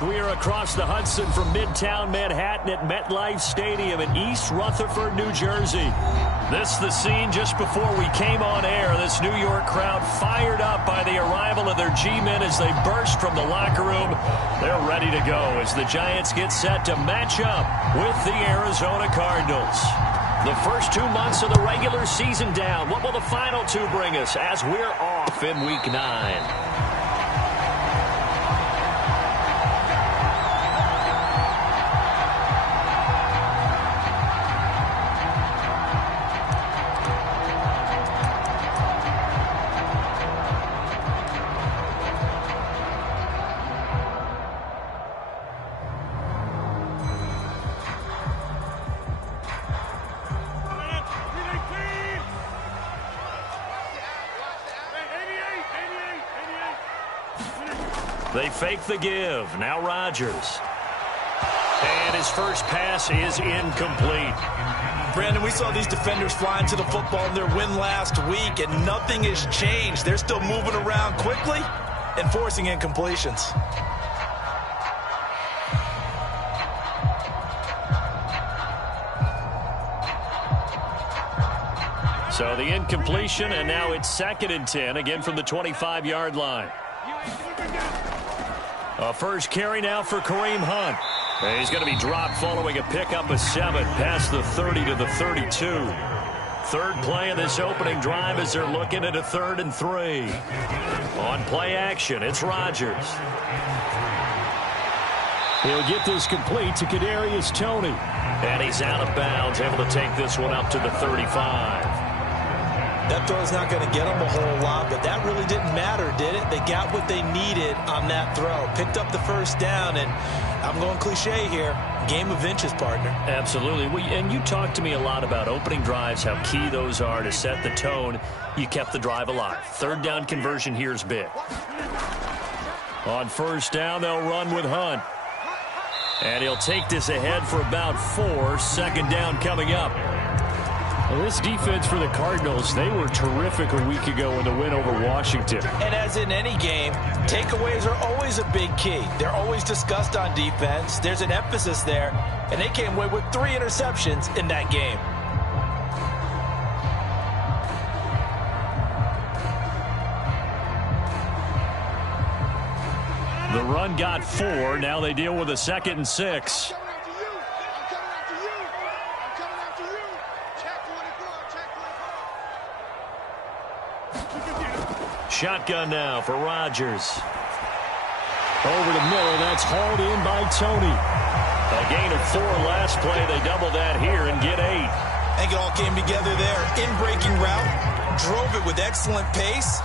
We are across the Hudson from Midtown Manhattan at MetLife Stadium in East Rutherford, New Jersey. This is the scene just before we came on air. This New York crowd fired up by the arrival of their G-men as they burst from the locker room. They're ready to go as the Giants get set to match up with the Arizona Cardinals. The first 2 months of the regular season down. What will the final two bring us as we're off in Week 9? They fake the give. Now Rodgers. And his first pass is incomplete. Brandon, we saw these defenders flying to the football in their win last week, and nothing has changed. They're still moving around quickly and forcing incompletions. So the incompletion, and now it's 2nd and 10, again from the 25-yard line. A first carry now for Kareem Hunt. He's going to be dropped following a pickup of 7 past the 30 to the 32. Third play of this opening drive as they're looking at a 3rd and 3. On play action, it's Rodgers. He'll get this complete to Kadarius Toney. And he's out of bounds, able to take this one up to the 35. That throw's not going to get them a whole lot, but that really didn't matter, did it? They got what they needed on that throw. Picked up the first down, and I'm going cliche here. Game of inches, partner. Absolutely. And you talked to me a lot about opening drives, how key those are to set the tone. You kept the drive alive. 3rd down conversion here is big. On 1st down, they'll run with Hunt. And he'll take this ahead for about 4. 2nd down coming up. Well, this defense for the Cardinals, they were terrific a week ago in the win over Washington. And as in any game, takeaways are always a big key. They're always discussed on defense. There's an emphasis there, and they came away with 3 interceptions in that game. The run got 4. Now they deal with a 2nd and 6. Shotgun now for Rodgers. Over the middle, that's hauled in by Toney. A gain of 4 last play. They double that here and get 8. I think it all came together there. In-breaking route, drove it with excellent pace.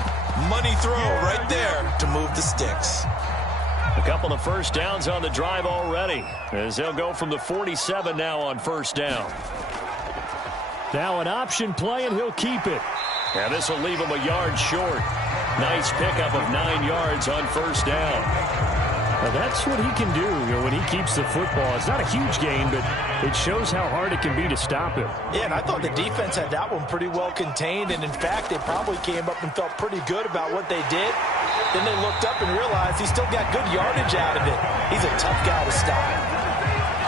Money throw right there to move the sticks. A couple of first downs on the drive already, as they'll go from the 47 now on 1st down. Now an option play, and he'll keep it. And this will leave him a yard short. Nice pickup of 9 yards on 1st down. Well, that's what he can do, when he keeps the football. It's not a huge gain, but it shows how hard it can be to stop him. Yeah, and I thought the defense had that one pretty well contained, and in fact, they probably came up and felt pretty good about what they did. Then they looked up and realized he still got good yardage out of it. He's a tough guy to stop.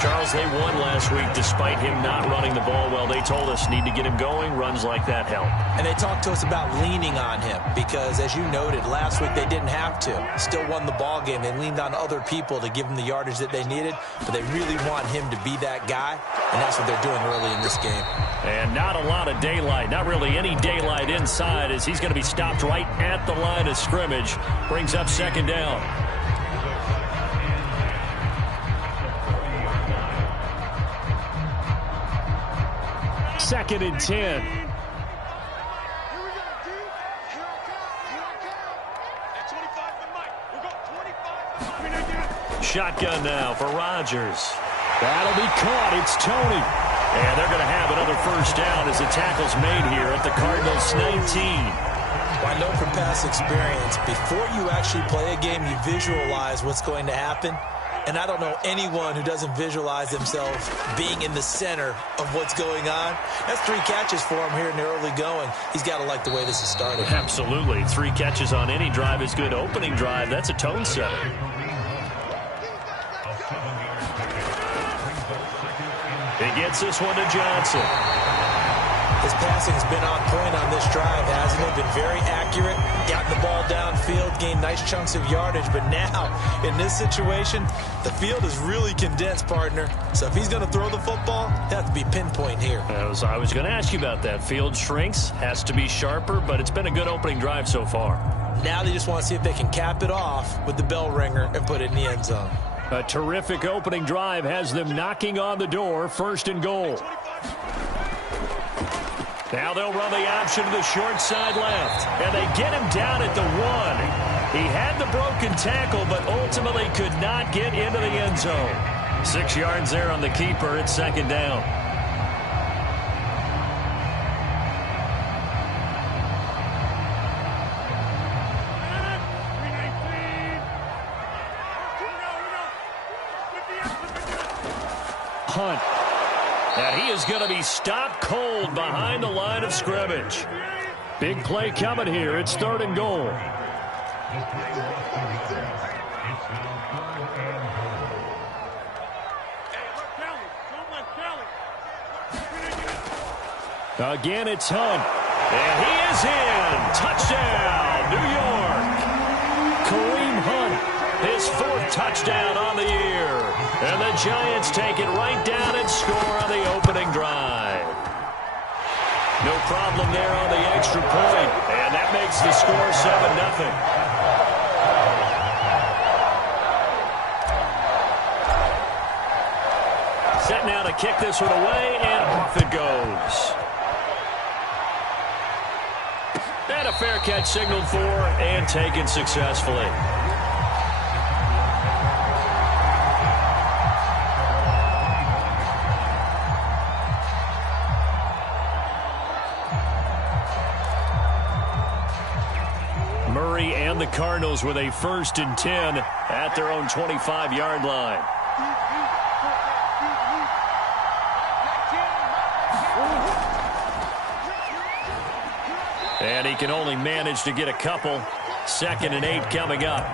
Charles, they won last week despite him not running the ball well. They told us need to get him going. Runs like that help. And they talked to us about leaning on him because, as you noted, last week they didn't have to. Still won the ball game. They leaned on other people to give them the yardage that they needed, but they really want him to be that guy, and that's what they're doing early in this game. And not a lot of daylight, not really any daylight inside, as he's going to be stopped right at the line of scrimmage. Brings up 2nd down. Second and 10. Shotgun now for Rodgers. That'll be caught. It's Toney. And they're going to have another 1st down as the tackle's made here at the Cardinals 19. Well, I know from past experience, before you actually play a game, you visualize what's going to happen. And I don't know anyone who doesn't visualize themselves being in the center of what's going on. That's 3 catches for him here in the early going. He's got to like the way this is started. Absolutely. 3 catches on any drive is good. Opening drive, that's a tone setter. gets this one to Johnson. His passing has been on point on this drive, hasn't it? Been very accurate, gotten the ball downfield, gained nice chunks of yardage. But now, in this situation, the field is really condensed, partner. So if he's going to throw the football, it has to be pinpoint here. I was going to ask you about that. Field shrinks, has to be sharper, but it's been a good opening drive so far. Now they just want to see if they can cap it off with the bell ringer and put it in the end zone. A terrific opening drive has them knocking on the door, 1st and goal. Now they'll run the option to the short side left, and they get him down at the 1. He had the broken tackle, but ultimately could not get into the end zone. 6 yards there on the keeper. It's 2nd down. Hunt. And he is going to be stopped cold behind the line of scrimmage. Big play coming here. It's 3rd and goal. Again, it's Hunt. And he is in. Touchdown, New York. Kareem Hunt, his 4th touchdown on the year. And the Giants take it right down and score on the opening drive. No problem there on the extra point. And that makes the score 7-0. Set now to kick this one away, and off it goes. And a fair catch signaled for and taken successfully. Murray and the Cardinals with a 1st and 10 at their own 25-yard line. And he can only manage to get a couple. 2nd and 8 coming up.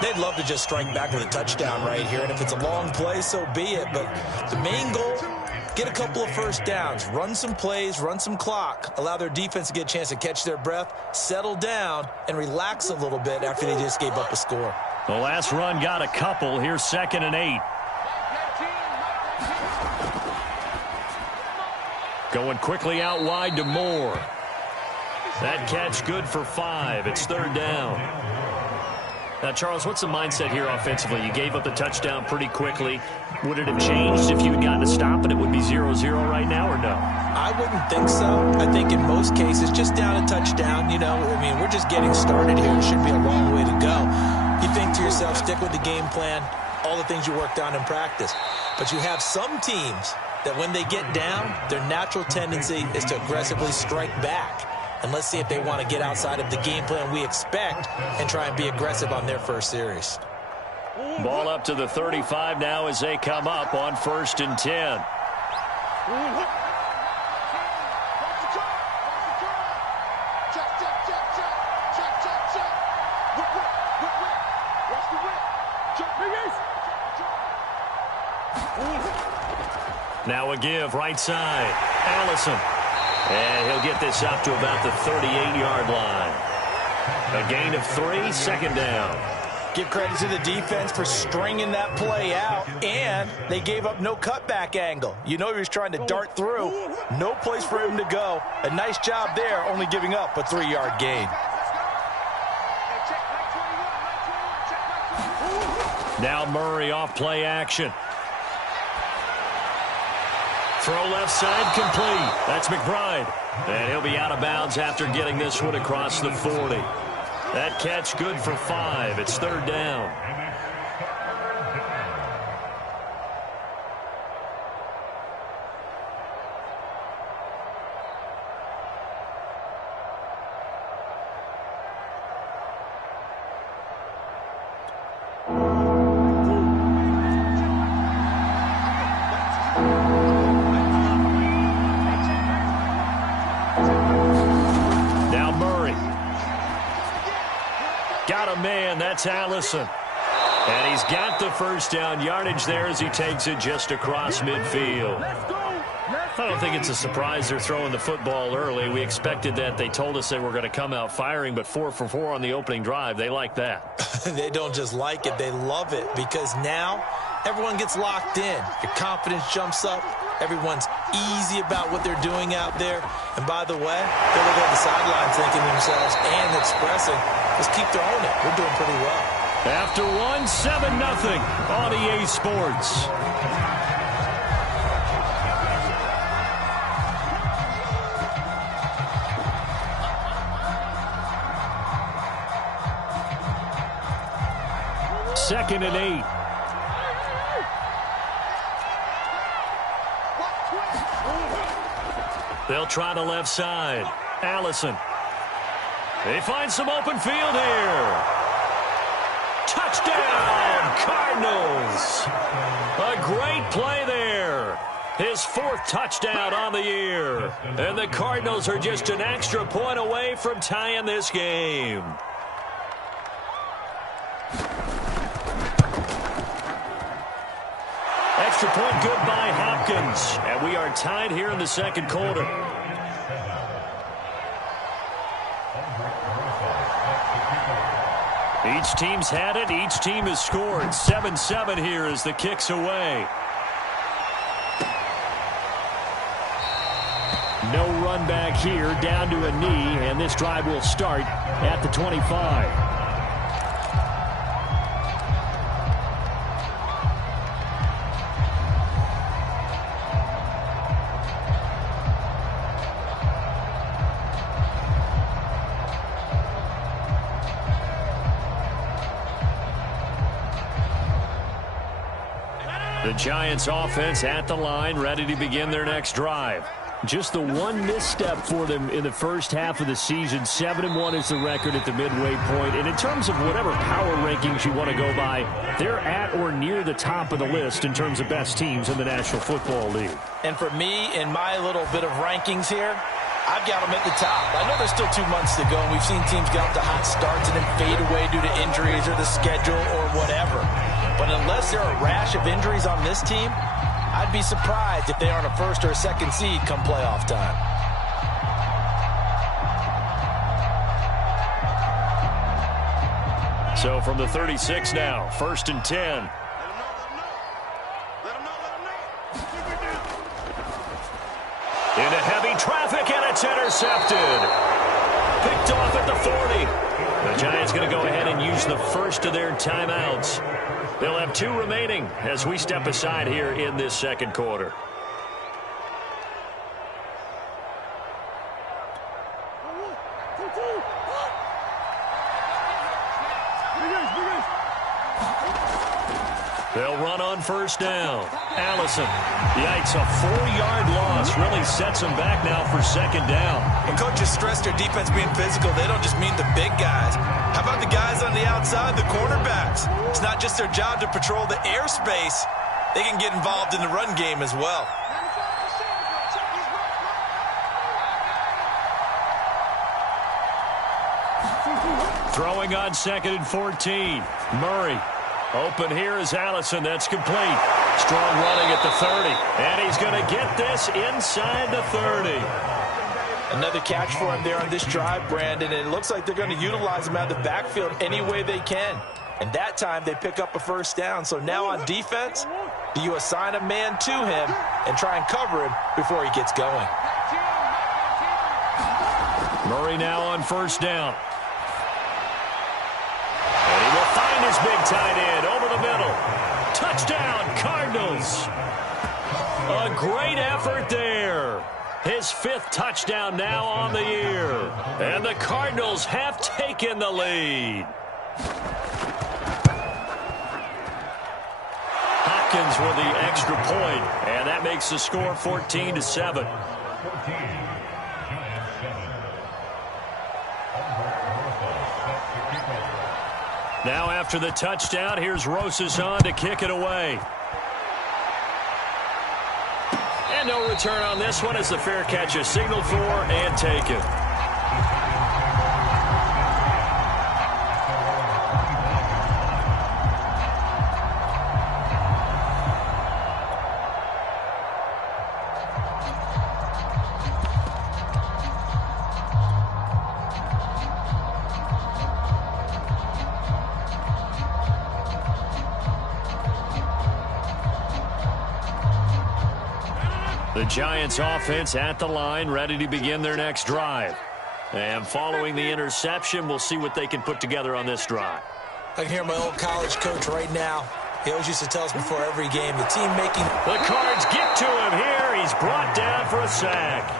They'd love to just strike back with a touchdown right here. And if it's a long play, so be it. But the main goal, get a couple of first downs. Run some plays, run some clock. Allow their defense to get a chance to catch their breath, settle down, and relax a little bit after they just gave up a score. The last run got a couple. Here's 2nd and 8. Going quickly out wide to Moore. That catch good for 5. It's 3rd down. Now, Charles, what's the mindset here offensively? You gave up the touchdown pretty quickly. Would it have changed if you had gotten a stop and it would be 0-0 right now, or no? I wouldn't think so. I think in most cases, just down a touchdown, you know, I mean, we're just getting started here. It shouldn't be a long way to go. You think to yourself, stick with the game plan, all the things you worked on in practice. But you have some teams that when they get down, their natural tendency is to aggressively strike back. And let's see if they want to get outside of the game plan we expect and try and be aggressive on their first series. Ball up to the 35 now as they come up on 1st and 10. Now a give right side. Allison. And he'll get this up to about the 38-yard line. A gain of 3, 2nd down. Give credit to the defense for stringing that play out, and they gave up no cutback angle. You know he was trying to dart through. No place for him to go. A nice job there, only giving up a 3-yard gain. Now Murray off play action. Throw left side complete. That's McBride. And he'll be out of bounds after getting this one across the 40. That catch good for 5. It's 3rd down. Got a man. That's Allison. And he's got the first down yardage there as he takes it just across midfield. I don't think it's a surprise they're throwing the football early. We expected that. They told us they were going to come out firing, but 4 for 4 on the opening drive. They like that. They don't just like it. They love it because now everyone gets locked in. Your confidence jumps up. Everyone's easy about what they're doing out there. And by the way, they're looking at the sidelines thinking to themselves and expressing, let's keep throwing it. We're doing pretty well. After 1, 7-0 on EA Sports. Second and 8. They'll try the left side. Allison. They find some open field here. Touchdown, Cardinals. A great play there. His 4th touchdown on the year. And the Cardinals are just an extra point away from tying this game. Extra point good by Hopkins. And we are tied here in the second quarter. Each team's had it. Each team has scored. 7-7 here as the kick's away. No run back here, down to a knee, and this drive will start at the 25. The Giants offense at the line, ready to begin their next drive. Just the one misstep for them in the first half of the season. 7-1 is the record at the midway point. And in terms of whatever power rankings you want to go by, they're at or near the top of the list in terms of best teams in the National Football League. And for me, in my little bit of rankings here, I've got them at the top. I know there's still 2 months to go, and we've seen teams get off to hot starts and then fade away due to injuries or the schedule or whatever. But unless there are a rash of injuries on this team, I'd be surprised if they aren't a 1st or a 2nd seed come playoff time. So from the 36 now, 1st and 10. Into heavy traffic, and it's intercepted. Picked off at the 40. The Giants going to go ahead and use the first of their timeouts. They'll have 2 remaining as we step aside here in this second quarter. They'll run on 1st down. Allison. Yikes, a 4-yard loss really sets them back now for 2nd down. When coaches stress their defense being physical, they don't just mean the big guys. How about the guys on the outside, the cornerbacks? It's not just their job to patrol the airspace. They can get involved in the run game as well. Throwing on 2nd and 14. Murray. Open here is Allison. That's complete. Strong running at the 30. And he's going to get this inside the 30. Another catch for him there on this drive, Brandon. And it looks like they're going to utilize him out of the backfield any way they can. And that time they pick up a 1st down. So now on defense, do you assign a man to him and try and cover him before he gets going? Murray now on 1st down. And he will find his big tight end over the middle. Touchdown, Cardinals. A great effort there. His 5th touchdown now on the year. And the Cardinals have taken the lead. Hopkins with the extra point, and that makes the score 14-7. Now after the touchdown, here's Rosas on to kick it away. And no return on this one as the fair catch is signaled for and taken. The Giants offense at the line, ready to begin their next drive. And following the interception, we'll see what they can put together on this drive. I can hear my old college coach right now. He always used to tell us before every game, the team making... The Cards get to him here. He's brought down for a sack.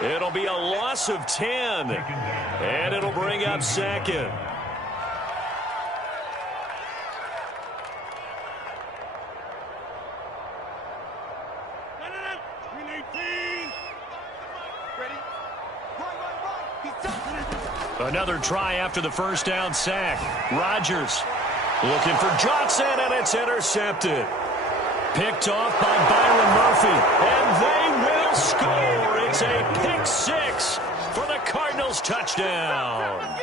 It'll be a loss of 10. And it'll bring up second. Another try after the first down sack. Rodgers looking for Johnson, and it's intercepted. Picked off by Byron Murphy, and they will score. It's a pick six for the Cardinals touchdown.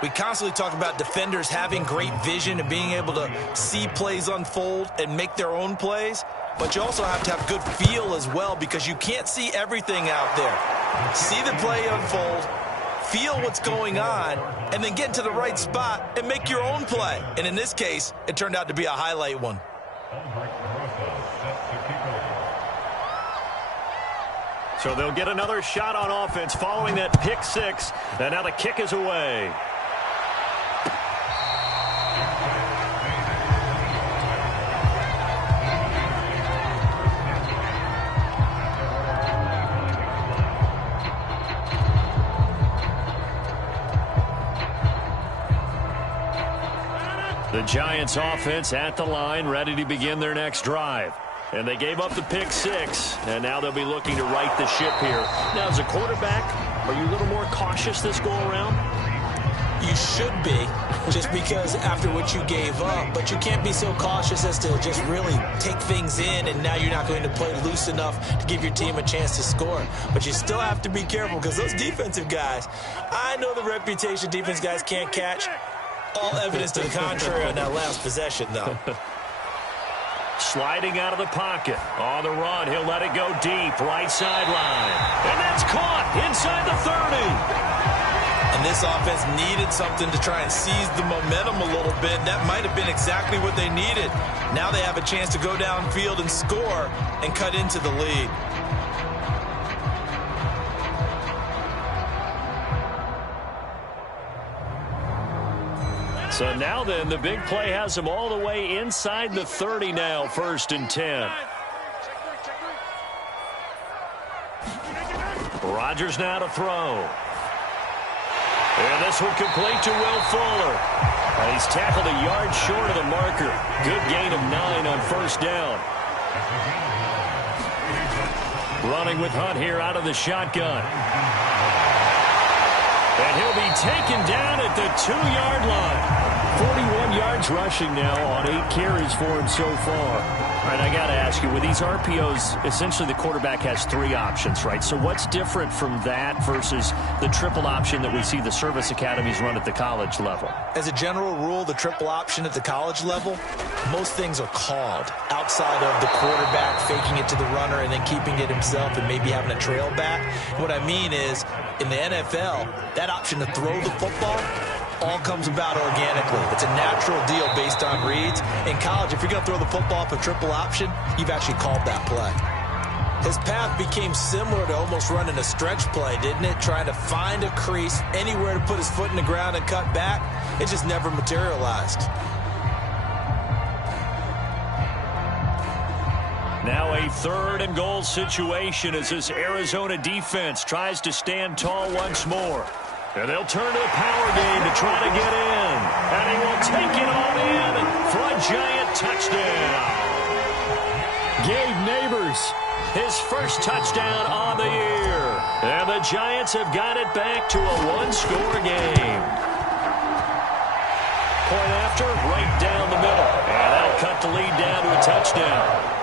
We constantly talk about defenders having great vision and being able to see plays unfold and make their own plays. But you also have to have good feel as well, because you can't see everything out there. See the play unfold, feel what's going on, and then get into the right spot and make your own play. And in this case, it turned out to be a highlight one. So they'll get another shot on offense following that pick six, and now the kick is away. The Giants offense at the line, ready to begin their next drive. And they gave up the pick six, and now they'll be looking to right the ship here. Now, as a quarterback, are you a little more cautious this go-around? You should be, just because after what you gave up. But you can't be so cautious as to just really take things in, and now you're not going to play loose enough to give your team a chance to score. But you still have to be careful, because those defensive guys, I know the reputation defense guys can't catch. All evidence to the contrary on that last possession, though. Sliding out of the pocket. On the run, he'll let it go deep, right sideline. And that's caught inside the 30. And this offense needed something to try and seize the momentum a little bit. That might have been exactly what they needed. Now they have a chance to go downfield and score and cut into the lead. So now then, the big play has them all the way inside the 30 now, 1st and 10. Rodgers now to throw. And this one complete to Will Fuller. And he's tackled a yard short of the marker. Good gain of 9 on 1st down. Running with Hunt here out of the shotgun. And he'll be taken down at the 2-yard line. 41 yards rushing now on 8 carries for him so far. All right, I got to ask you, with these RPOs, essentially the quarterback has 3 options, right? So what's different from that versus the triple option that we see the service academies run at the college level? As a general rule, the triple option at the college level, most things are called outside of the quarterback faking it to the runner and then keeping it himself and maybe having a trail back. What I mean is, in the NFL, that option to throw the football all comes about organically. It's a natural deal based on reads. In college, if you're going to throw the football up a triple option, you've actually called that play. His path became similar to almost running a stretch play, didn't it? Trying to find a crease, anywhere to put his foot in the ground and cut back. It just never materialized. Now a 3rd and goal situation as this Arizona defense tries to stand tall once more. And they'll turn to the power game to try to get in. And he will take it all in for a Giant touchdown. Gabe Neighbors, his first touchdown on the year. And the Giants have got it back to a 1-score game. Point after, right down the middle. And that'll cut the lead down to a touchdown.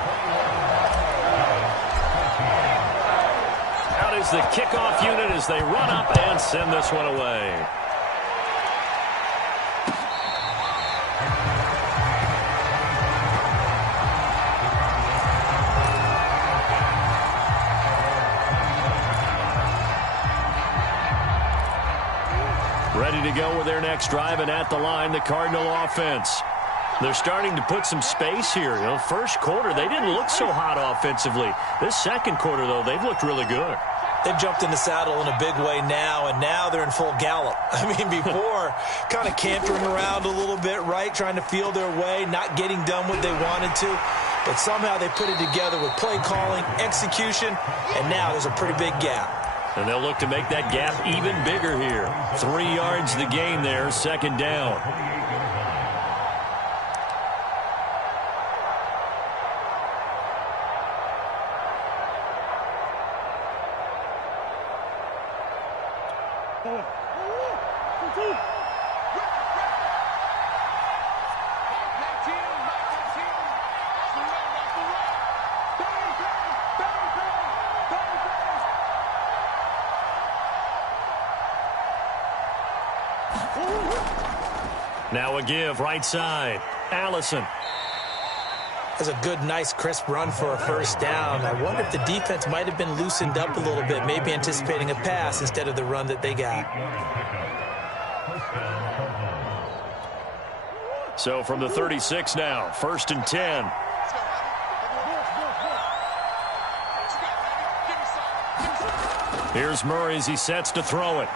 Is the kickoff unit as they run up and send this one away. Ready to go with their next drive, and at the line, the Cardinal offense. They're starting to put some space here. First quarter, they didn't look so hot offensively. This second quarter, though, they've looked really good. They've jumped in the saddle in a big way now, and now they're in full gallop. I mean, before, kind of cantering around a little bit, right, trying to feel their way, not getting done what they wanted to. But somehow they put it together with play calling, execution, and now there's a pretty big gap. And they'll look to make that gap even bigger here. 3 yards the gain there, second down. Now a give, right side. Allison. That's a good, nice, crisp run for a first down. I wonder if the defense might have been loosened up a little bit, maybe anticipating a pass instead of the run that they got. So from the 36 now, 1st and 10. Here's Murray as he sets to throw it.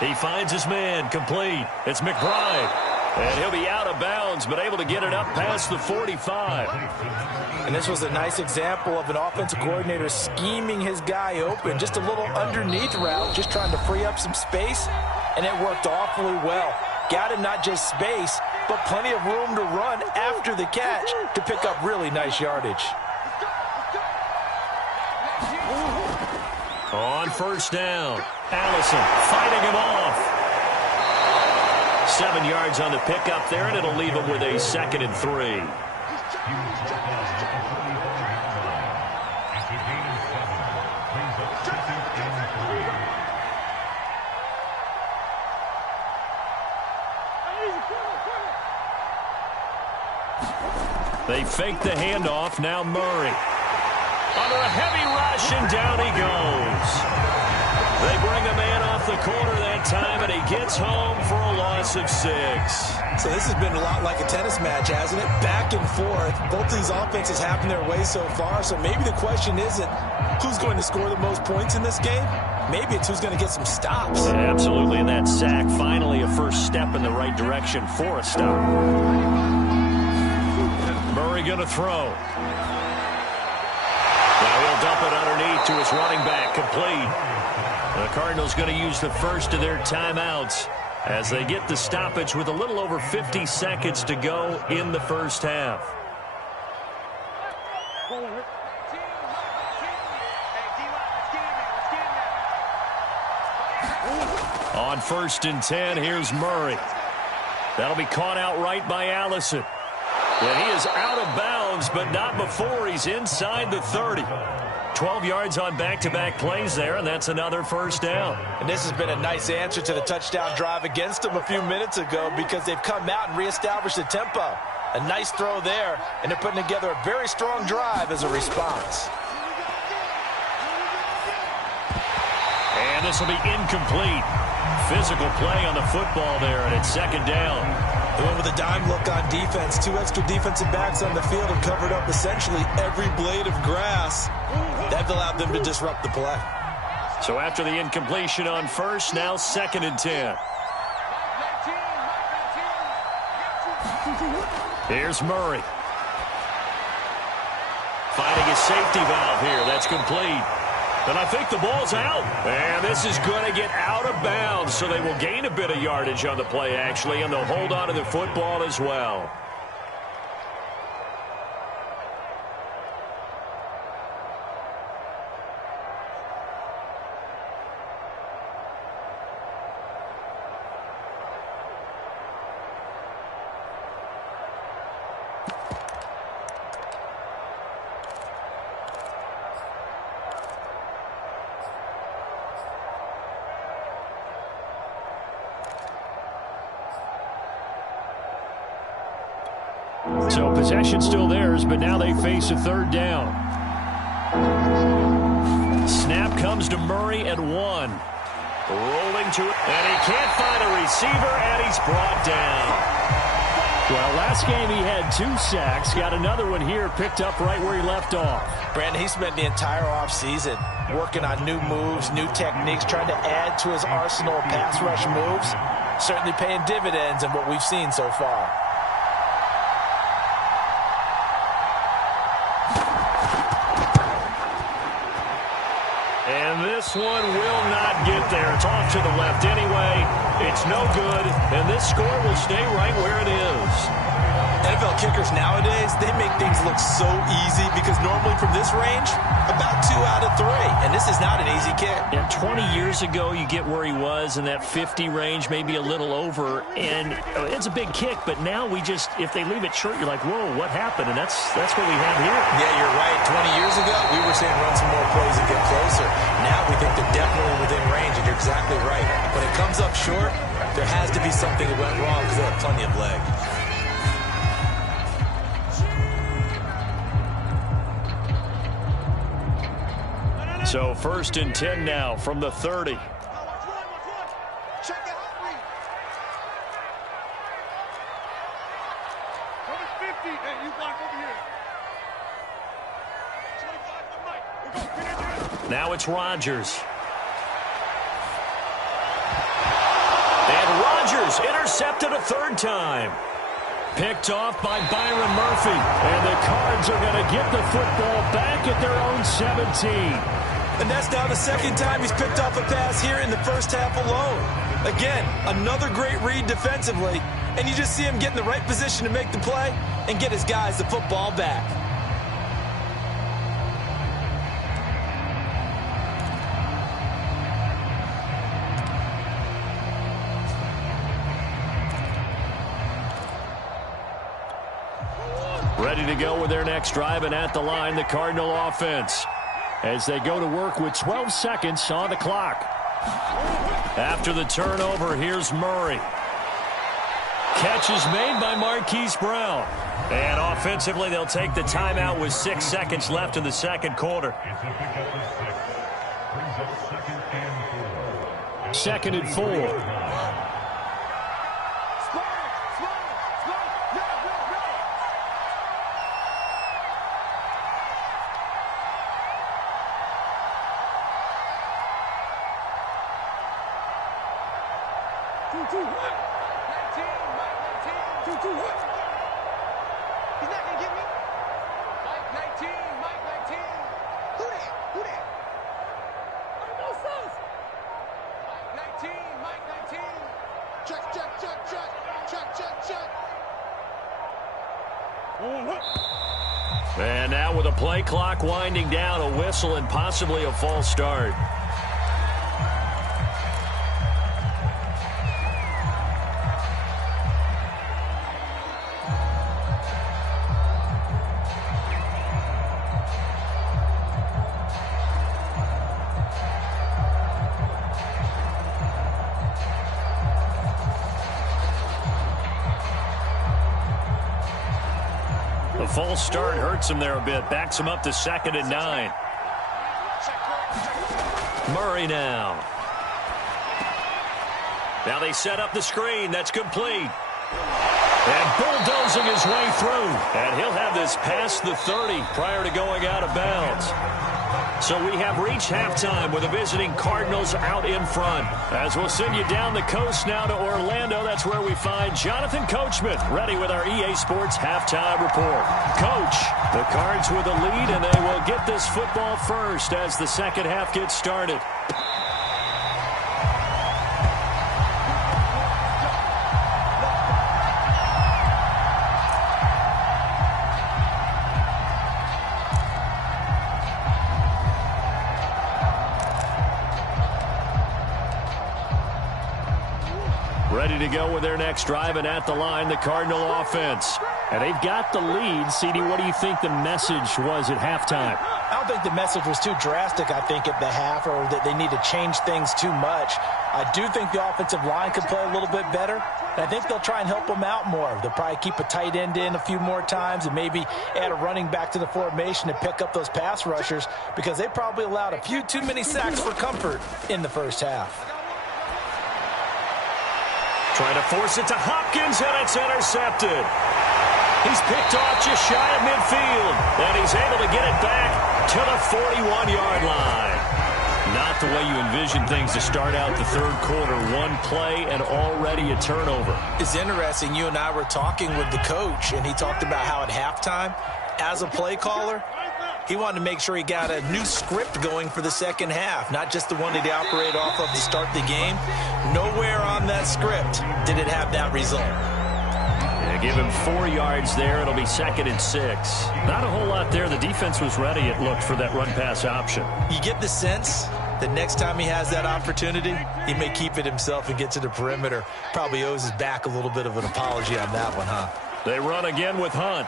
He finds his man, complete. It's McBride. And he'll be out of bounds, but able to get it up past the 45. And this was a nice example of an offensive coordinator scheming his guy open. Just a little underneath route, just trying to free up some space, and it worked awfully well. Got him not just space, but plenty of room to run after the catch to pick up really nice yardage. On first down, Allison fighting him off. 7 yards on the pickup there, and it'll leave him with a 2nd and 3. They fake the handoff. Now Murray. Under a heavy rush, and down he goes. They bring a man off the corner that time, and he gets home for a loss of 6. So this has been a lot like a tennis match, hasn't it? Back and forth. Both of these offenses having their way so far. So maybe the question isn't who's going to score the most points in this game. Maybe it's who's going to get some stops. Yeah, absolutely, and that sack finally a first step in the right direction for a stop. Murray going to throw. Now he'll dump it underneath to his running back, complete. The Cardinals going to use the first of their timeouts as they get the stoppage with a little over 50 seconds to go in the first half. On 1st and 10, here's Murray. That'll be caught outright by Allison. And he is out of bounds, but not before he's inside the 30. 12 yards on back-to-back plays there, and that's another first down. And this has been a nice answer to the touchdown drive against them a few minutes ago because they've come out and reestablished the tempo. A nice throw there, and they're putting together a very strong drive as a response. And this will be incomplete. Physical play on the football there, and it's 2nd down. They went with a dime look on defense. 2 extra defensive backs on the field and covered up essentially every blade of grass. That allowed them to disrupt the play. So after the incompletion on first, now 2nd and 10. Here's Murray. Finding his safety valve here. That's complete. And I think the ball's out. And this is going to get out of bounds, so they will gain a bit of yardage on the play, actually, and they'll hold on to the football as well. So possession still theirs, but now they face a 3rd down. Snap comes to Murray at 1. Rolling to it, and he can't find a receiver, and he's brought down. Well, last game he had 2 sacks. Got another one here, picked up right where he left off. Brandon, he spent the entire offseason working on new moves, new techniques, trying to add to his arsenal of pass rush moves. Certainly paying dividends in what we've seen so far. And this one will not get there. It's off to the left anyway. It's no good, and this score will stay right where it is. NFL kickers nowadays, they make things look so easy because normally from this range, about 2 out of 3. And this is not an easy kick. And 20 years ago, you get where he was in that 50 range, maybe a little over. And it's a big kick, but now we just, if they leave it short, you're like, whoa, what happened? And that's what we have here. Yeah, you're right. 20 years ago, we were saying run some more plays and get closer. Now we think they're definitely within range, and you're exactly right. When it comes up short, there has to be something that went wrong because they have plenty of leg. So 1st and 10 now from the 30. Check it out, read. Number 50. Hey, you block over here. 25 to the right. Now it's Rodgers. And Rodgers intercepted a 3rd time. Picked off by Byron Murphy. And the Cards are going to get the football back at their own 17. And that's now the 2nd time he's picked off a pass here in the first half alone. Again, another great read defensively, and you just see him get in the right position to make the play and get his guys the football back. Ready to go with their next drive, and at the line, the Cardinal offense, as they go to work with 12 seconds on the clock. After the turnover, here's Murray. Catch is made by Marquise Brown. And offensively, they'll take the timeout with 6 seconds left in the 2nd quarter. 2nd and 4. And now with a play clock winding down, a whistle and possibly a false start. False start hurts him there a bit. Backs him up to 2nd and 9. Murray now. Now they set up the screen. That's complete. And bulldozing his way through. And he'll have this past the 30 prior to going out of bounds. So we have reached halftime with the visiting Cardinals out in front. As we'll send you down the coast now to Orlando, that's where we find Jonathan Coachman ready with our EA Sports halftime report. Coach, the Cards with a lead, and they will get this football first as the 2nd half gets started. Ready to go with their next drive, and at the line, the Cardinal offense. And they've got the lead. CD, what do you think the message was at halftime? I don't think the message was too drastic, I think, at the half, or that they need to change things too much. I do think the offensive line could play a little bit better. And I think they'll try and help them out more. They'll probably keep a tight end in a few more times and maybe add a running back to the formation to pick up those pass rushers, because they probably allowed a few too many sacks for comfort in the first half. Trying to force it to Hopkins, and it's intercepted. He's picked off just shy of midfield, and he's able to get it back to the 41-yard line. Not the way you envision things to start out the third quarter. One play and already a turnover. It's interesting. You and I were talking with the coach, and he talked about how at halftime, as a play caller, he wanted to make sure he got a new script going for the second half, not just the one that he operated off of to start the game. Nowhere on that script did it have that result. Yeah, give him 4 yards there. It'll be 2nd and 6. Not a whole lot there. The defense was ready, it looked, for that run-pass option. You get the sense that next time he has that opportunity, he may keep it himself and get to the perimeter. Probably owes his back a little bit of an apology on that one, huh? They run again with Hunt.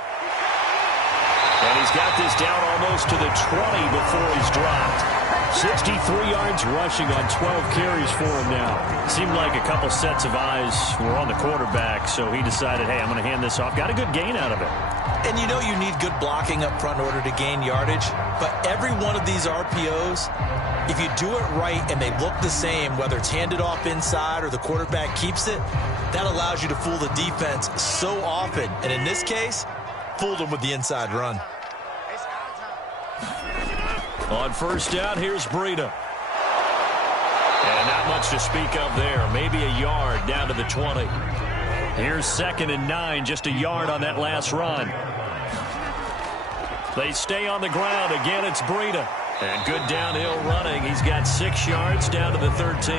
And he's got this down almost to the 20 before he's dropped. 63 yards rushing on 12 carries for him now. Seemed like a couple sets of eyes were on the quarterback, so he decided, hey, I'm going to hand this off. Got a good gain out of it. And you know you need good blocking up front in order to gain yardage, but every one of these RPOs, if you do it right and they look the same, whether it's handed off inside or the quarterback keeps it, that allows you to fool the defense so often. And in this case, fooled them with the inside run. On first down, here's Breida. And not much to speak of there. Maybe a yard down to the 20. Here's 2nd and 9, just a yard on that last run. They stay on the ground. Again, it's Breida. And good downhill running. He's got 6 yards down to the 13.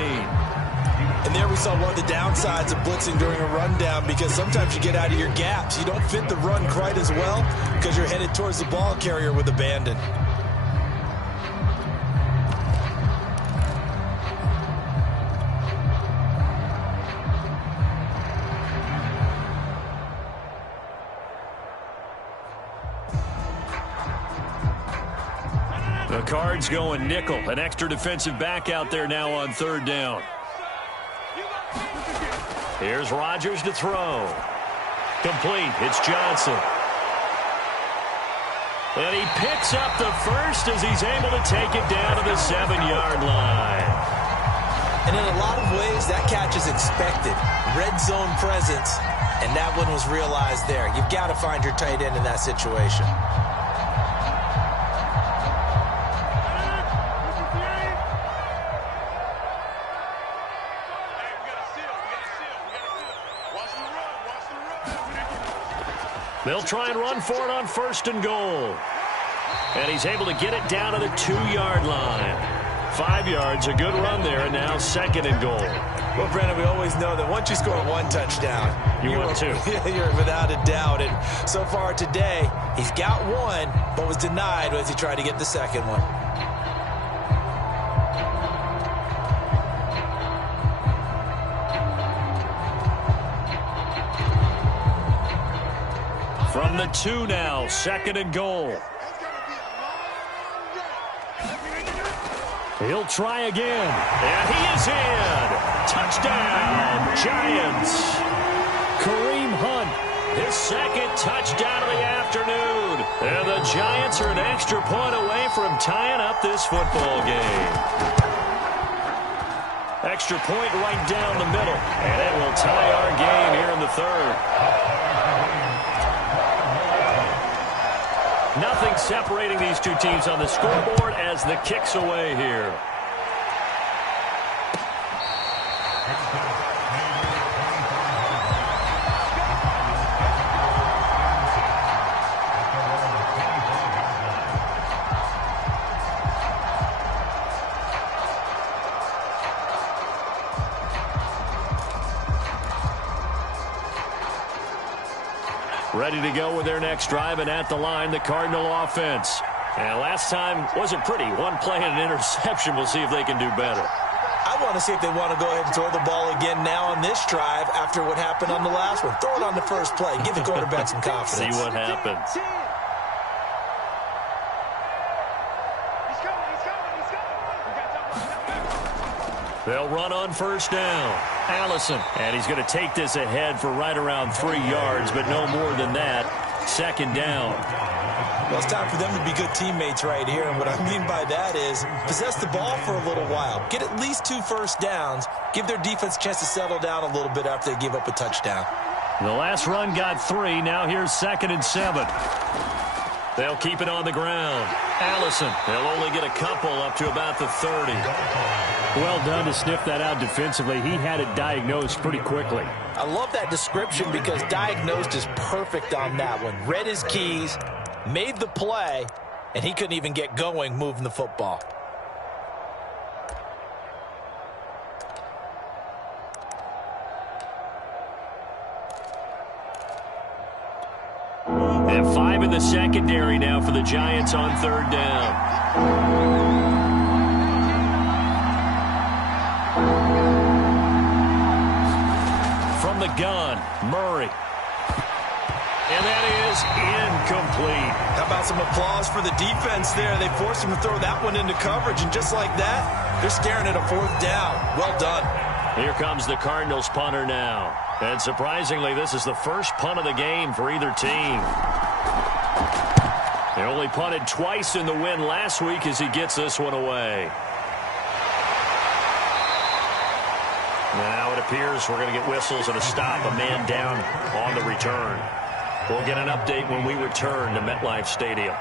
And there we saw one of the downsides of blitzing during a rundown, because sometimes you get out of your gaps. You don't fit the run quite as well because you're headed towards the ball carrier with abandon. The Cards going nickel. An extra defensive back out there now on 3rd down. Here's Rodgers to throw. Complete. It's Johnson. And he picks up the first as he's able to take it down to the 7-yard line. And in a lot of ways, that catch is expected. Red zone presence, and that one was realized there. You've got to find your tight end in that situation. They'll try and run for it on 1st and goal. And he's able to get it down to the 2-yard line. 5 yards, a good run there, and now 2nd and goal. Well, Brandon, we always know that once you score 1 touchdown, you want 2. You're without a doubt. And so far today, he's got 1, but was denied as he tried to get the 2nd one. From the 2 now, 2nd and goal. He'll try again. And he is in. Touchdown, Giants. Kareem Hunt, his 2nd touchdown of the afternoon. And the Giants are an extra point away from tying up this football game. Extra point right down the middle. And it will tie our game here in the 3rd. Nothing separating these two teams on the scoreboard as the kick's away here. Ready to go with their next drive, and at the line, the Cardinal offense. And last time wasn't pretty. One play and an interception. We'll see if they can do better. I want to see if they want to go ahead and throw the ball again now on this drive after what happened on the last one. Throw it on the first play. Give the quarterback some confidence. See what happens. They'll run on first down. Allison, and he's going to take this ahead for right around 3 yards, but no more than that. 2nd down. Well, it's time for them to be good teammates right here, and what I mean by that is possess the ball for a little while, get at least 2 first downs, give their defense a chance to settle down a little bit after they give up a touchdown. The last run got 3. Now here's 2nd and 7. They'll keep it on the ground. Allison, they'll only get a couple up to about the 30. Well done to sniff that out defensively. He had it diagnosed pretty quickly. I love that description because diagnosed is perfect on that one. Read his keys, made the play, and he couldn't even get going moving the football. And 5 in the secondary now for the Giants on 3rd down. From the gun, Murray. And that is incomplete. How about some applause for the defense there? They forced him to throw that one into coverage, and just like that, they're staring at a 4th down. Well done. Here comes the Cardinals punter now. And surprisingly, this is the first punt of the game for either team. They only punted twice in the win last week as he gets this one away. Now it appears we're going to get whistles and a stop, a man down on the return. We'll get an update when we return to MetLife Stadium.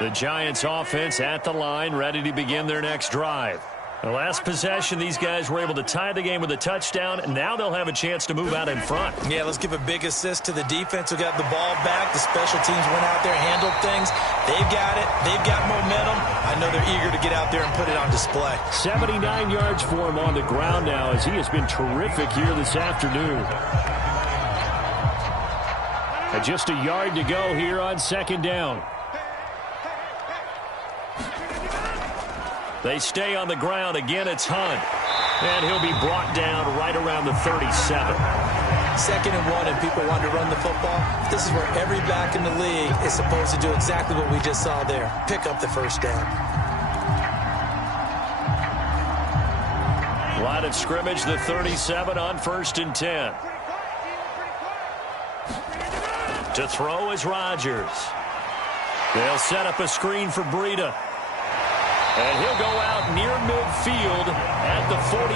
The Giants offense at the line, ready to begin their next drive. The last possession, these guys were able to tie the game with a touchdown, and now they'll have a chance to move out in front. Yeah, let's give a big assist to the defense who got the ball back. The special teams went out there, handled things. They've got it. They've got momentum. I know they're eager to get out there and put it on display. 79 yards for him on the ground now as he has been terrific here this afternoon. And just a yard to go here on 2nd down. They stay on the ground. Again, it's Hunt. And he'll be brought down right around the 37. 2nd and 1, and people want to run the football. This is where every back in the league is supposed to do exactly what we just saw there. Pick up the 1st down. Line of scrimmage, the 37 on 1st and 10. To throw is Rodgers. They'll set up a screen for Breida. And he'll go out near midfield at the 49.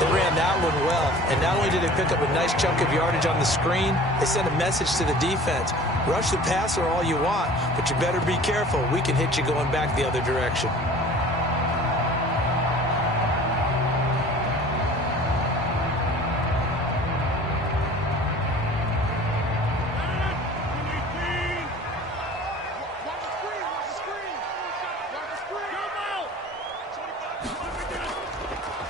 They ran that one well, and not only did they pick up a nice chunk of yardage on the screen, they sent a message to the defense. Rush the passer all you want, but you better be careful. We can hit you going back the other direction.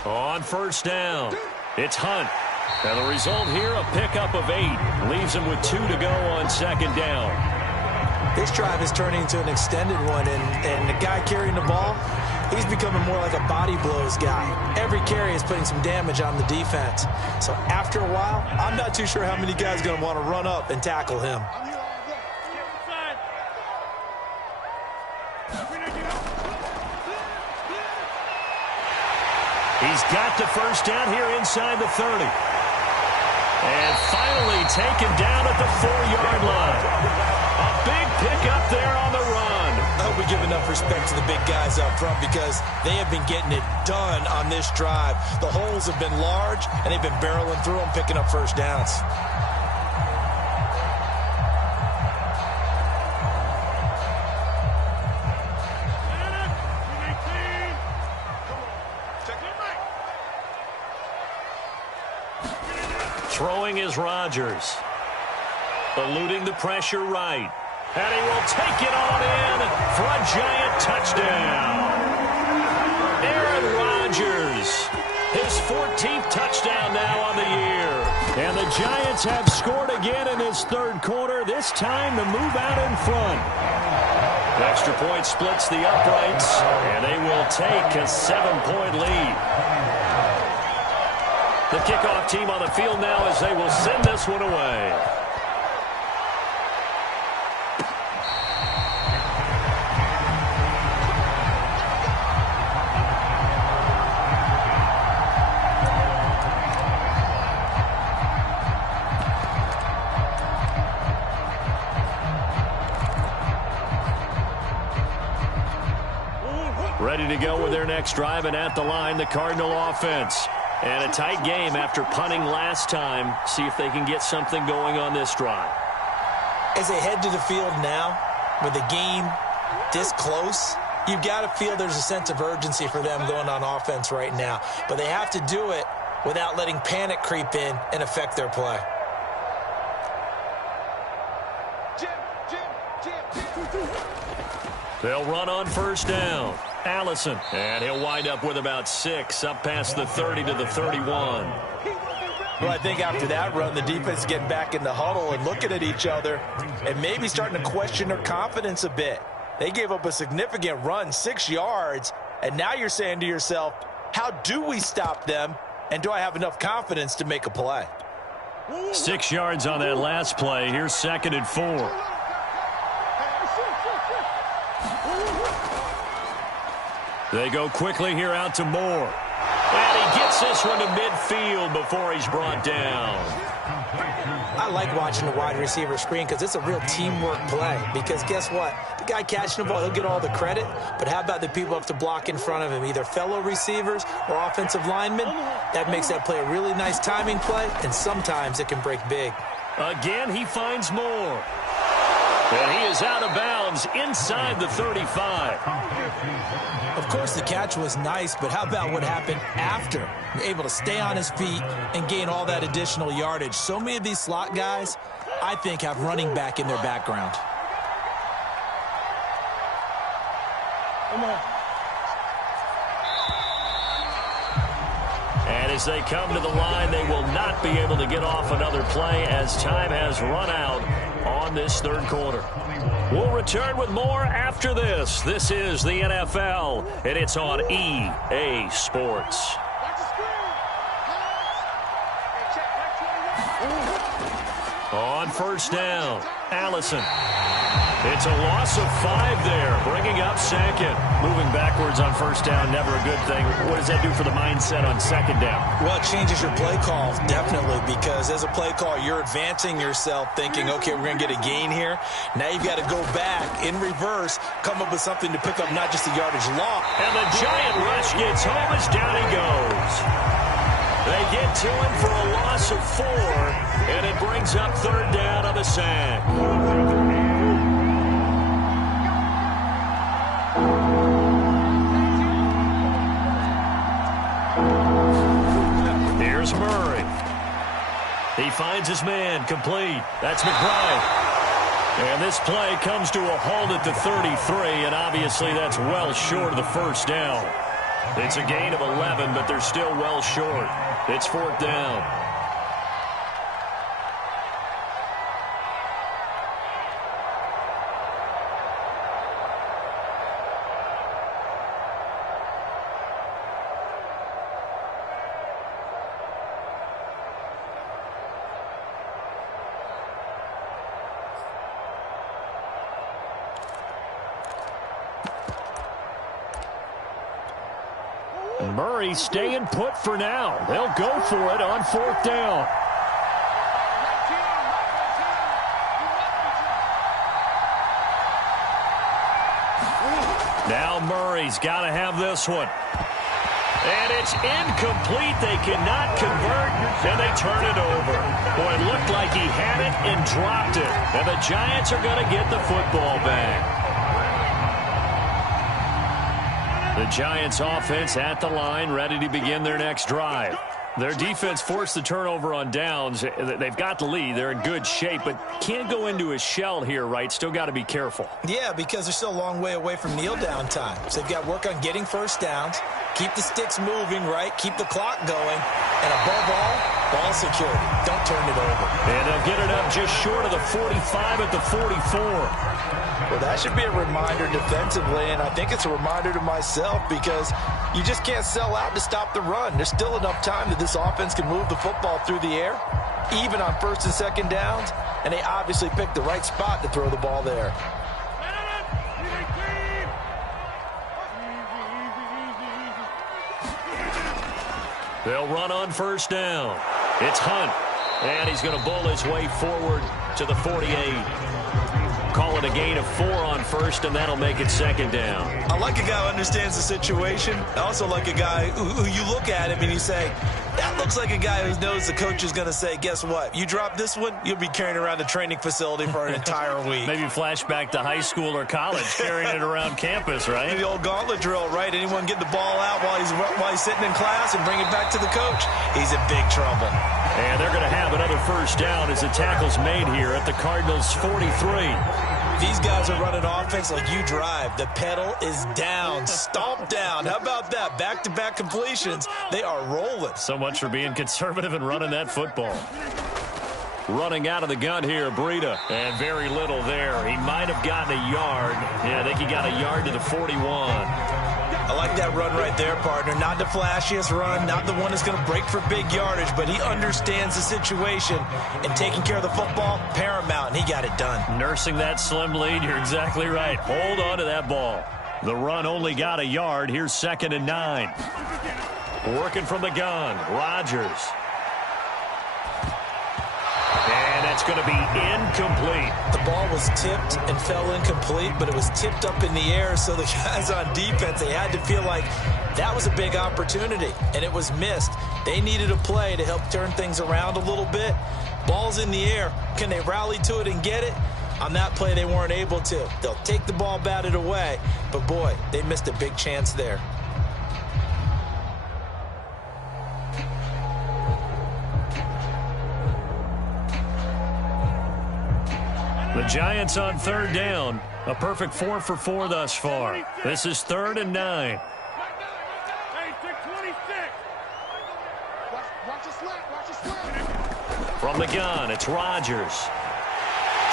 On 1st down, it's Hunt. And the result here, a pickup of 8. Leaves him with 2 to go on 2nd down. This drive is turning into an extended one, and the guy carrying the ball, he's becoming more like a body blows guy. Every carry is putting some damage on the defense. So after a while, I'm not too sure how many guys are going to want to run up and tackle him. He's got the 1st down here inside the 30. And finally taken down at the 4-yard line. A big pickup there on the run. I hope we give enough respect to the big guys up front because they have been getting it done on this drive. The holes have been large, and they've been barreling through them, picking up 1st downs. Throwing is Rodgers. Eluding the pressure right. And he will take it on in for a giant touchdown. Aaron Rodgers, his 14th touchdown now on the year. And the Giants have scored again in this 3rd quarter, this time to move out in front. Extra point splits the uprights, and they will take a 7-point lead. The kickoff team on the field now as they will send this one away. ready to go with their next drive, and at the line, the Cardinal offense. And a tight game after punting last time. See if they can get something going on this drive. As they head to the field now, with the game this close, you've got to feel there's a sense of urgency for them going on offense right now. But they have to do it without letting panic creep in and affect their play. They'll run on first down. Allison, and he'll wind up with about 6, up past the 30 to the 31. Well, I think after that run, the defense is getting back in the huddle and looking at each other and maybe starting to question their confidence a bit. They gave up a significant run, 6 yards, and now you're saying to yourself, how do we stop them, and do I have enough confidence to make a play? 6 yards on that last play. Here's 2nd and 4. They go quickly here out to Moore. And he gets this one to midfield before he's brought down. I like watching the wide receiver screen because it's a real teamwork play. Because guess what? The guy catching the ball, he'll get all the credit. But how about the people up to block in front of him, either fellow receivers or offensive linemen? That makes that play a really nice timing play, and sometimes it can break big. Again, he finds Moore. And he is out of bounds inside the 35. Of course, the catch was nice, but how about what happened after? You're able to stay on his feet and gain all that additional yardage. So many of these slot guys, I think, have running back in their background. Come on. And as they come to the line, they will not be able to get off another play as time has run out on this third quarter. We'll return with more after this. This is the NFL, and it's on EA Sports. On first down, Allison. It's a loss of 5 there, bringing up 2nd. Moving backwards on first down, never a good thing. What does that do for the mindset on 2nd down? Well, it changes your play call, definitely, because as a play call, you're advancing yourself thinking, okay, we're going to get a gain here. Now you've got to go back in reverse, come up with something to pick up not just the yardage loss. And the giant rush gets home as down he goes. They get to him for a loss of 4, and it brings up 3rd down on the sack. Here's Murray. He finds his man, complete. That's McBride. And this play comes to a halt at the 33, and obviously that's well short of the first down. It's a gain of 11, but they're still well short. It's 4th down. Murray staying put for now. They'll go for it on 4th down. Now Murray's got to have this one. And it's incomplete. They cannot convert, and they turn it over. Boy, it looked like he had it and dropped it. And the Giants are going to get the football back. The Giants offense at the line, ready to begin their next drive. Their defense forced the turnover on downs. They've got the lead. They're in good shape, but can't go into a shell here, right? Still got to be careful. Yeah, because they're still a long way away from kneel down time. So they've got to work on getting first downs, keep the sticks moving, right? Keep the clock going. And above all, ball security. Don't turn it over. And they'll get it up just short of the 45 at the 44. Well, that should be a reminder defensively, and I think it's a reminder to myself because you just can't sell out to stop the run. There's still enough time that this offense can move the football through the air, even on 1st and 2nd downs, and they obviously picked the right spot to throw the ball there. They'll run on first down. It's Hunt, and he's going to bull his way forward to the 48. Call it with a gain of 4 on first, and that'll make it second down. I like a guy who understands the situation. I also like a guy who you look at him and you say, that looks like a guy who knows the coach is going to say, guess what? You drop this one, you'll be carrying around the training facility for an entire week. Maybe flashback to high school or college, carrying it around campus, right? The old gauntlet drill, right? Anyone get the ball out while he's sitting in class and bring it back to the coach, he's in big trouble. And they're going to have another first down as the tackle's made here at the Cardinals' 43. These guys are running offense like you drive. The pedal is down, stomp down. How about that? Back-to-back completions. They are rolling. So much for being conservative and running that football. Running out of the gun here, Breida. And very little there. He might have gotten a yard. Yeah, I think he got a yard to the 41. I like that run right there, partner. Not the flashiest run, not the one that's going to break for big yardage, but he understands the situation, and taking care of the football, paramount, and he got it done. Nursing that slim lead, you're exactly right. Hold on to that ball. The run only got a yard. Here's 2nd and 9. Working from the gun, Rodgers. And that's going to be incomplete. The ball was tipped and fell incomplete, but it was tipped up in the air, so the guys on defense, they had to feel like that was a big opportunity, and it was missed. They needed a play to help turn things around a little bit. Ball's in the air. Can they rally to it and get it? On that play, they weren't able to. They'll take the ball, bat it away, but boy, they missed a big chance there. The Giants on 3rd down. A perfect 4 for 4 thus far. This is 3rd and 9. From the gun, it's Rodgers.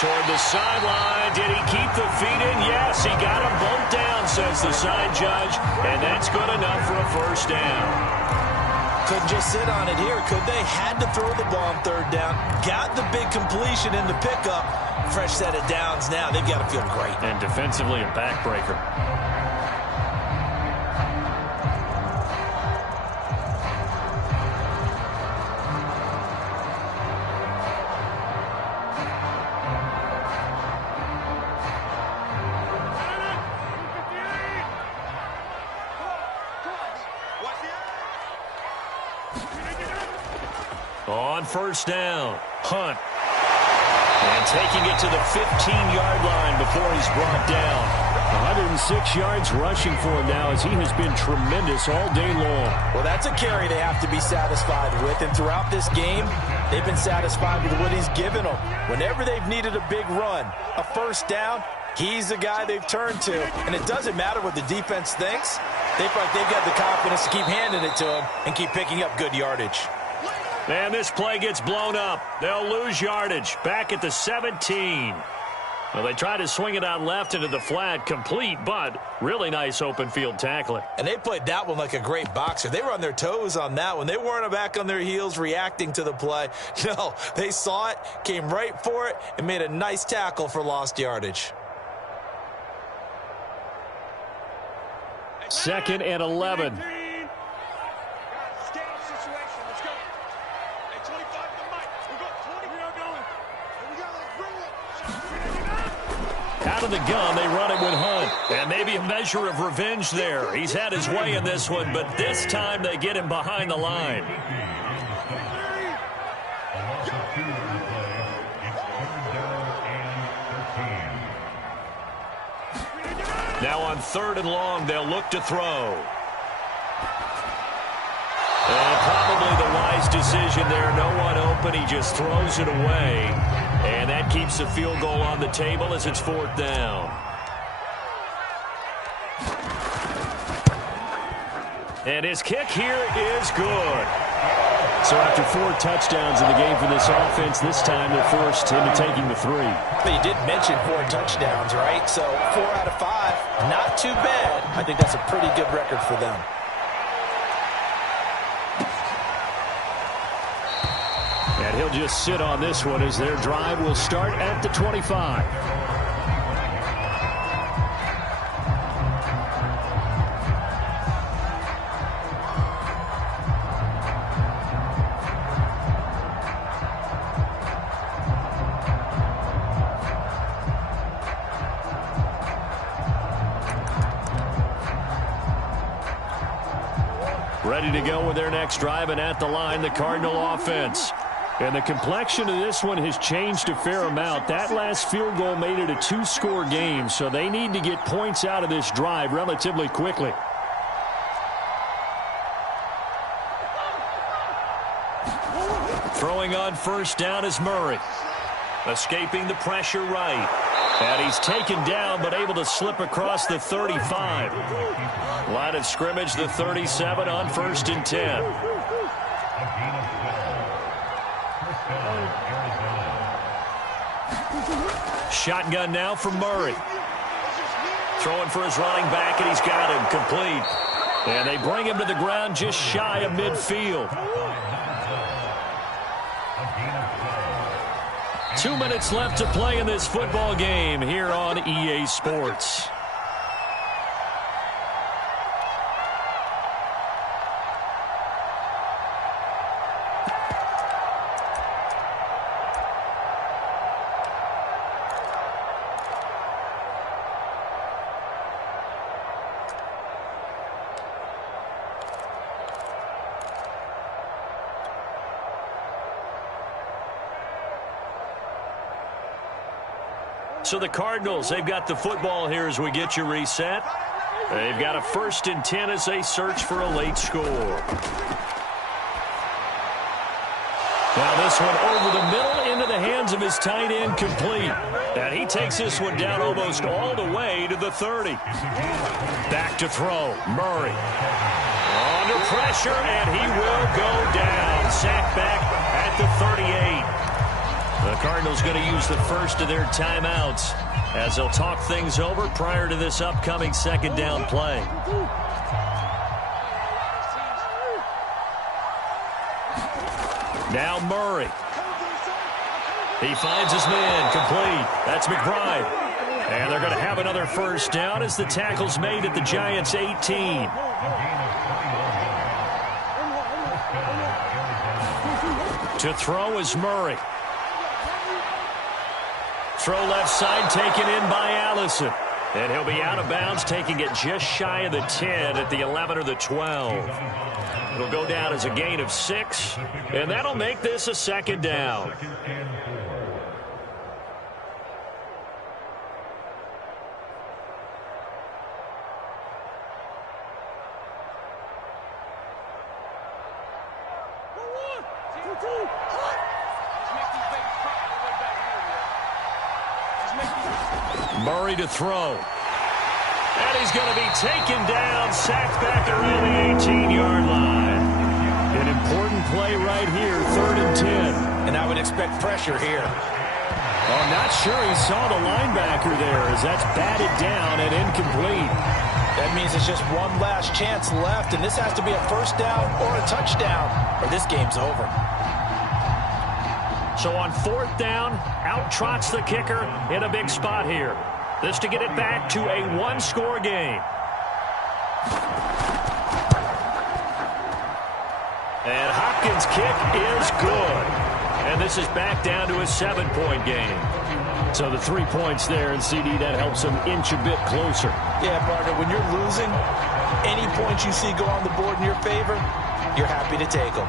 Toward the sideline. Did he keep the feet in? Yes, he got him both down, says the side judge. And that's good enough for a first down. Couldn't just sit on it here, could they? Had to throw the ball on 3rd down. Got the big completion in the pickup. Fresh set of downs now. They've got to feel great. And defensively, a backbreaker. On 1st down, Hunt. And taking it to the 15-yard line before he's brought down. 106 yards rushing for him now as he has been tremendous all day long. Well, that's a carry they have to be satisfied with. And throughout this game, they've been satisfied with what he's given them. Whenever they've needed a big run, a first down, he's the guy they've turned to. And it doesn't matter what the defense thinks. They feel like they've got the confidence to keep handing it to him and keep picking up good yardage. And this play gets blown up. They'll lose yardage. Back at the 17. Well, they try to swing it out left into the flat. Complete, but really nice open field tackling. And they played that one like a great boxer. They were on their toes on that one. They weren't back on their heels reacting to the play. No, they saw it, came right for it, and made a nice tackle for lost yardage. 2nd and 11. Out of the gun, they run it with Hunt. And maybe a measure of revenge there. He's had his way in this one, but this time they get him behind the line. Now on 3rd and long, they'll look to throw. And probably the wise decision there. No one open. He just throws it away. And that keeps the field goal on the table as it's 4th down. And his kick here is good. So after 4 touchdowns in the game for this offense, this time they're forced into taking the 3. But you did mention 4 touchdowns, right? So 4 out of 5, not too bad. I think that's a pretty good record for them. And he'll just sit on this one as their drive will start at the 25. ready to go with their next drive, and at the line, the Cardinal offense. And the complexion of this one has changed a fair amount. That last field goal made it a 2-score game, so they need to get points out of this drive relatively quickly. Throwing on first down is Murray. Escaping the pressure right. And he's taken down but able to slip across the 35. Line of scrimmage, the 37 on 1st and 10. Shotgun now for Murray. Throwing for his running back, and he's got him complete. And they bring him to the ground just shy of midfield. 2 minutes left to play in this football game here on EA Sports. So the Cardinals, they've got the football here as we get you reset. They've got a 1st and 10 as they search for a late score. Now this one over the middle into the hands of his tight end, complete. And he takes this one down almost all the way to the 30. Back to throw, Murray. Under pressure, and he will go down. Sacked back at the 38. The Cardinals going to use the first of their timeouts as they'll talk things over prior to this upcoming 2nd down play. Now Murray. He finds his man, complete. That's McBride. And they're going to have another 1st down as the tackle's made at the Giants' 18. To throw is Murray. Throw left side taken in by Allison. And he'll be out of bounds, taking it just shy of the 10 at the 11 or the 12. It'll go down as a gain of 6, and that'll make this a 2nd down. Murray to throw. And he's going to be taken down, sacked back around the 18-yard line. An important play right here, 3rd and 10. And I would expect pressure here. Oh, I'm not sure he saw the linebacker there as that's batted down and incomplete. That means it's just one last chance left, and this has to be a 1st down or a touchdown, or this game's over. So on 4th down, out trots the kicker in a big spot here. This to get it back to a 1-score game. And Hopkins' kick is good. And this is back down to a 7-point game. So the 3 points there, and CD, that helps them inch a bit closer. Yeah, partner, when you're losing, any points you see go on the board in your favor, you're happy to take them.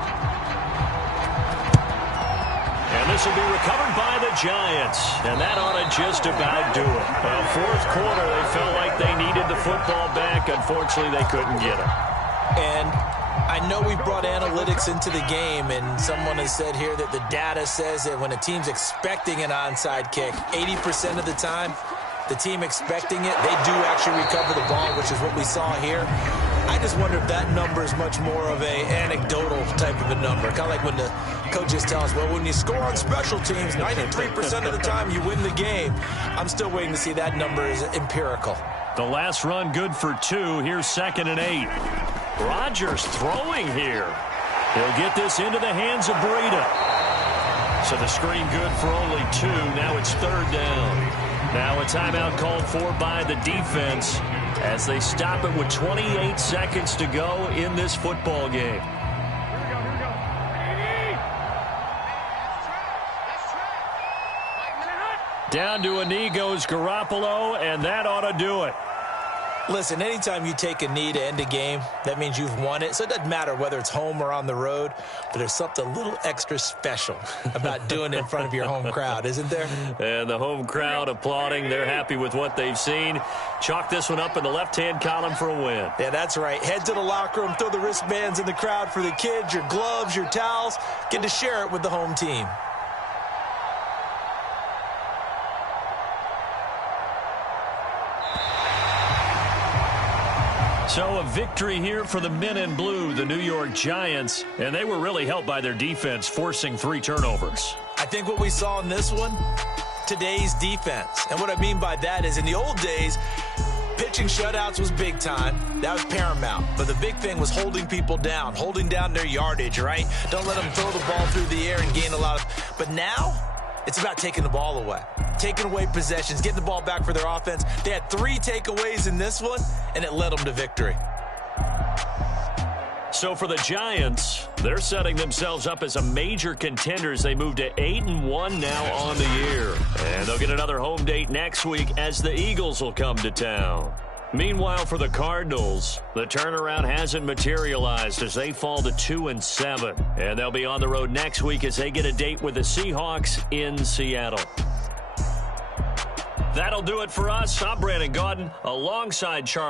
And this will be recovered by the Giants. And that ought to just about do it. Well, 4th quarter, they felt like they needed the football back. Unfortunately, they couldn't get it. And I know we brought analytics into the game, and someone has said here that the data says that when a team's expecting an onside kick, 80% of the time, the team expecting it, they do actually recover the ball, which is what we saw here. I just wonder if that number is much more of a anecdotal type of a number. Kind of like when the coaches tell us, well, when you score on special teams, 93% of the time you win the game. I'm still waiting to see that number is empirical. The last run good for 2. Here's 2nd and 8. Rodgers throwing here. He'll get this into the hands of Breida. So the screen good for only 2. Now it's 3rd down. Now a timeout called for by the defense as they stop it with 28 seconds to go in this football game. Down to a knee goes Garoppolo, and that ought to do it. Listen, anytime you take a knee to end a game, that means you've won it. So it doesn't matter whether it's home or on the road, but there's something a little extra special about doing it in front of your home crowd, isn't there? And the home crowd applauding. They're happy with what they've seen. Chalk this one up in the left-hand column for a win. Yeah, that's right. Head to the locker room, throw the wristbands in the crowd for the kids, your gloves, your towels. Get to share it with the home team. So a victory here for the men in blue, the New York Giants, and they were really helped by their defense, forcing 3 turnovers. I think what we saw in this one, today's defense. And what I mean by that is in the old days, pitching shutouts was big time. That was paramount. But the big thing was holding people down, holding down their yardage, right? Don't let them throw the ball through the air and gain a lot of... But now, it's about taking the ball away. Taking away possessions, getting the ball back for their offense. They had 3 takeaways in this one, and it led them to victory. So for the Giants, they're setting themselves up as a major contender as they move to 8-1 now on the year. And they'll get another home date next week as the Eagles will come to town. Meanwhile, for the Cardinals, the turnaround hasn't materialized as they fall to 2-7. And they'll be on the road next week as they get a date with the Seahawks in Seattle. That'll do it for us. I'm Brandon Gaudin alongside Charles.